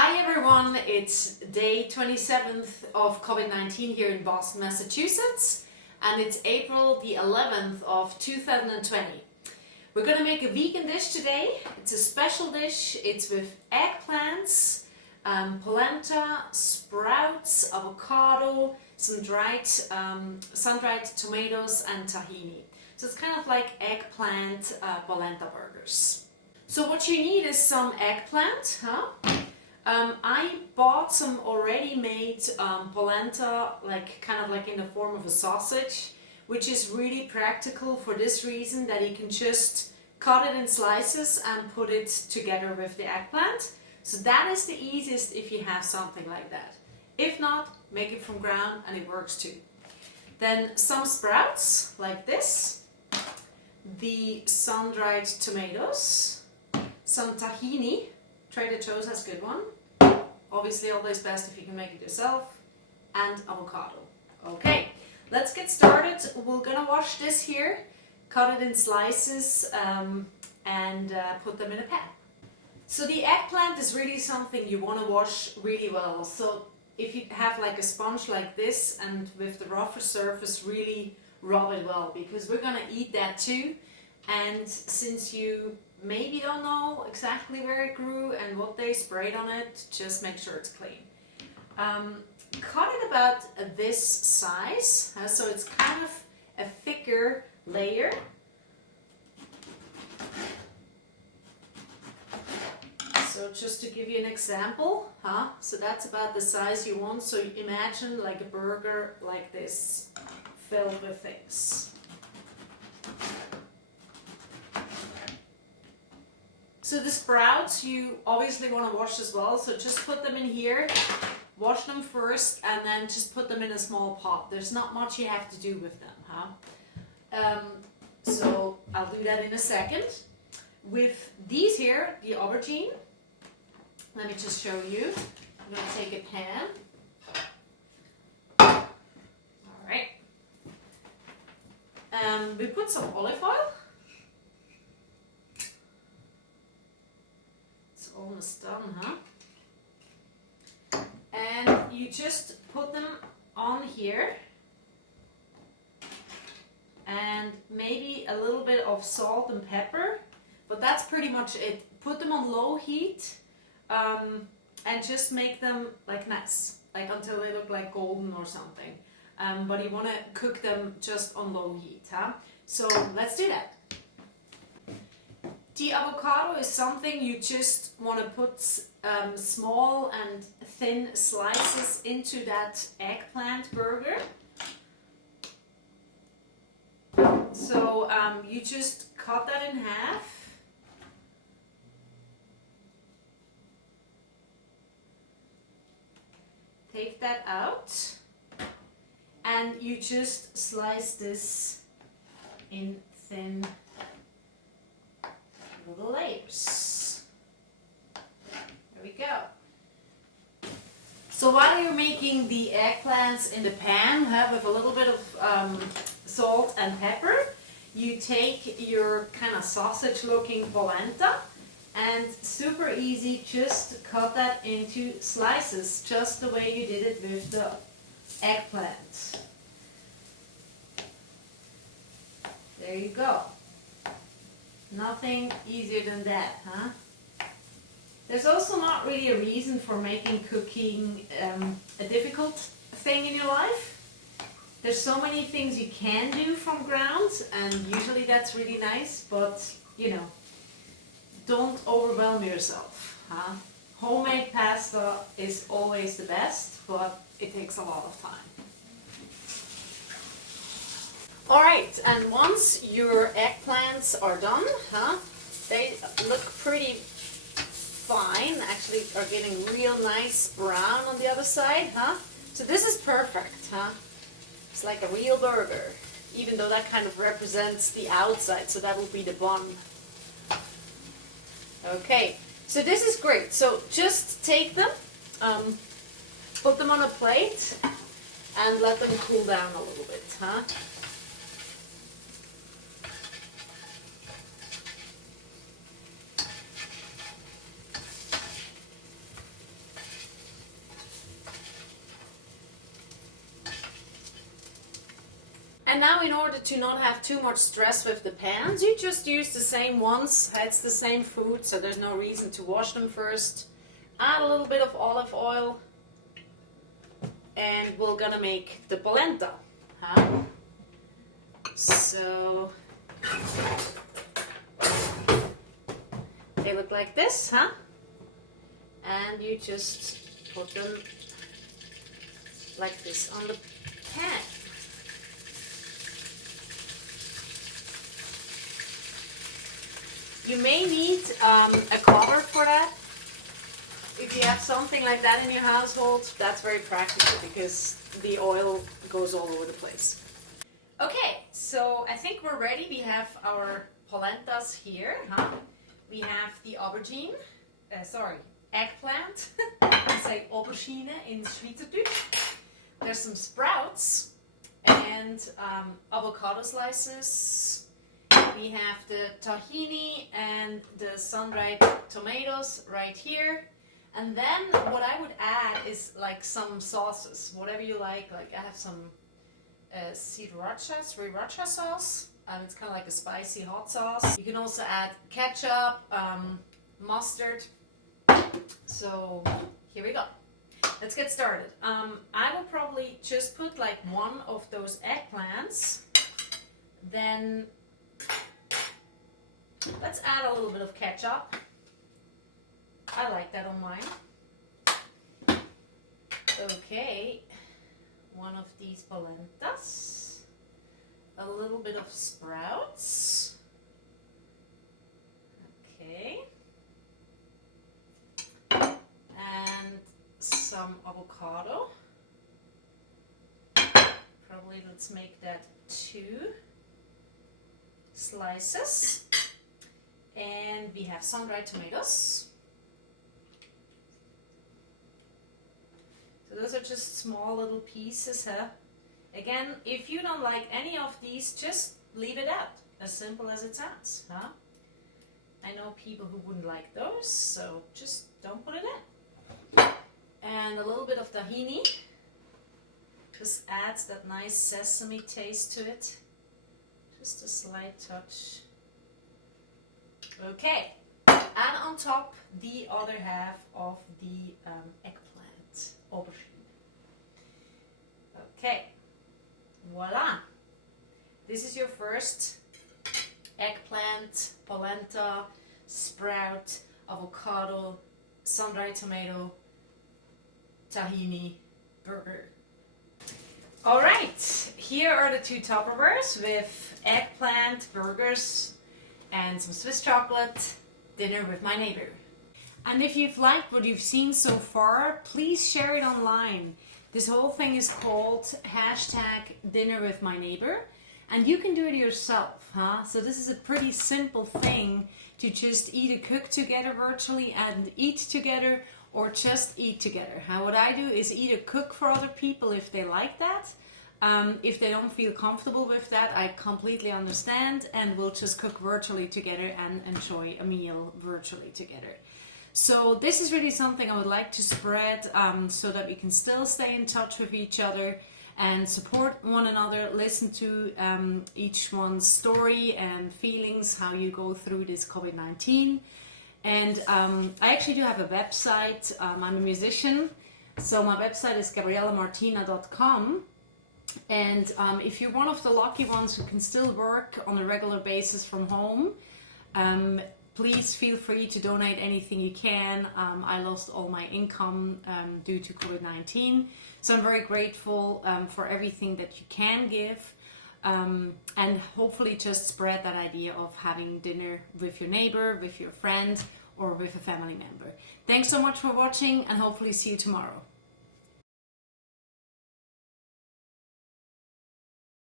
Hi everyone, it's day 27th of COVID-19 here in Boston, Massachusetts, and it's April the 11th of 2020. We're going to make a vegan dish today. It's a special dish. It's with eggplants, polenta, sprouts, avocado, some sun-dried tomatoes and tahini. So it's kind of like eggplant polenta burgers. So what you need is some eggplant, I bought some already made polenta, kind of in the form of a sausage, which is really practical for this reason that you can just cut it in slices and put it together with the eggplant. So that is the easiest if you have something like that. If not, make it from ground and it works too. Then some sprouts like this, the sun-dried tomatoes, some tahini. Trader Joe's has a good one. Obviously always best if you can make it yourself, and avocado. Okay, let's get started. We're gonna wash this here, cut it in slices, and put them in a pan. So the eggplant is really something you want to wash really well. So if you have like a sponge like this and with the rougher surface, really rub it well, because we're gonna eat that too. And since you maybe don't know exactly where it grew and what they sprayed on it, just make sure it's clean. Cut it about this size, so it's kind of a thicker layer. So just to give you an example, so that's about the size you want. So imagine like a burger like this, filled with things. So the sprouts you obviously want to wash as well, so just put them in here, wash them first, and then just put them in a small pot. There's not much you have to do with them, so I'll do that in a second. With these here, the aubergine, let me just show you. I'm going to take a pan. Alright. We put some olive oil. Almost done, And you just put them on here, and maybe a little bit of salt and pepper, but that's pretty much it. Put them on low heat, and just make them nice, until they look like golden or something. But you want to cook them just on low heat, So let's do that. The avocado is something you just want to put small and thin slices into that eggplant burger. So you just cut that in half. Take that out. And you just slice this in thin little layers. There we go. So while you're making the eggplants in the pan, with a little bit of salt and pepper, you take your kind of sausage looking polenta, and super easy, just cut that into slices, just the way you did it with the eggplant. There you go. Nothing easier than that, There's also not really a reason for making cooking a difficult thing in your life. There's so many things you can do from ground, and usually that's really nice, but don't overwhelm yourself, Homemade pasta is always the best, but it takes a lot of time. Alright, and once your eggplants are done, they look pretty fine, actually are getting real nice brown on the other side, So this is perfect, It's like a real burger, even though that kind of represents the outside, so that will be the bun. Okay, so this is great. So just take them, put them on a plate, and let them cool down a little bit, And now in order to not have too much stress with the pans, you just use the same ones. It's the same food, so there's no reason to wash them first. Add a little bit of olive oil. And we're gonna make the polenta. Huh? So they look like this, huh? And you just put them like this on the pan. You may need a cover for that. If you have something like that in your household, that's very practical because the oil goes all over the place. Okay, so I think we're ready. We have our polentas here, huh? We have the eggplant. I say aubergine in Schweizerdeutsch. There's some sprouts and avocado slices. We have the tahini and the sun-dried tomatoes right here. And then what I would add is like some sauces, whatever you like. Like I have some sriracha sauce. It's kind of like a spicy hot sauce. You can also add ketchup, mustard. So here we go. Let's get started. I will probably just put like one of those eggplants. Then let's add a little bit of ketchup. I like that on mine. Okay, one of these polentas, a little bit of sprouts. Okay, and some avocado. Probably let's make that 2 slices. And we have sun-dried tomatoes. So those are just small little pieces, huh? Again, if you don't like any of these, just leave it out. As simple as it sounds, huh? I know people who wouldn't like those, so just don't put it in. And a little bit of tahini. Just adds that nice sesame taste to it. Just a slight touch. Okay, and on top, the other half of the eggplant, aubergine. Okay, voila. This is your first eggplant, polenta, sprout, avocado, sun-dried tomato, tahini burger. All right, here are the 2 Tupperwares with eggplant, burgers, and some Swiss chocolate, dinner with my neighbor. And if you've liked what you've seen so far, please share it online. This whole thing is called #dinnerwithmyneighbor, and you can do it yourself, huh? So this is a pretty simple thing to just either cook together virtually and eat together, or just eat together. What I do is either cook for other people if they like that. If they don't feel comfortable with that, I completely understand, and we'll just cook virtually together and enjoy a meal virtually together. So this is really something I would like to spread so that we can still stay in touch with each other and support one another, listen to each one's story and feelings, how you go through this COVID-19. And I actually do have a website. I'm a musician, so my website is gabrielamartina.com. And if you're one of the lucky ones who can still work on a regular basis from home, please feel free to donate anything you can. I lost all my income due to COVID-19, so I'm very grateful for everything that you can give, and hopefully just spread that idea of having dinner with your neighbor, with your friend, or with a family member. Thanks so much for watching, and hopefully see you tomorrow.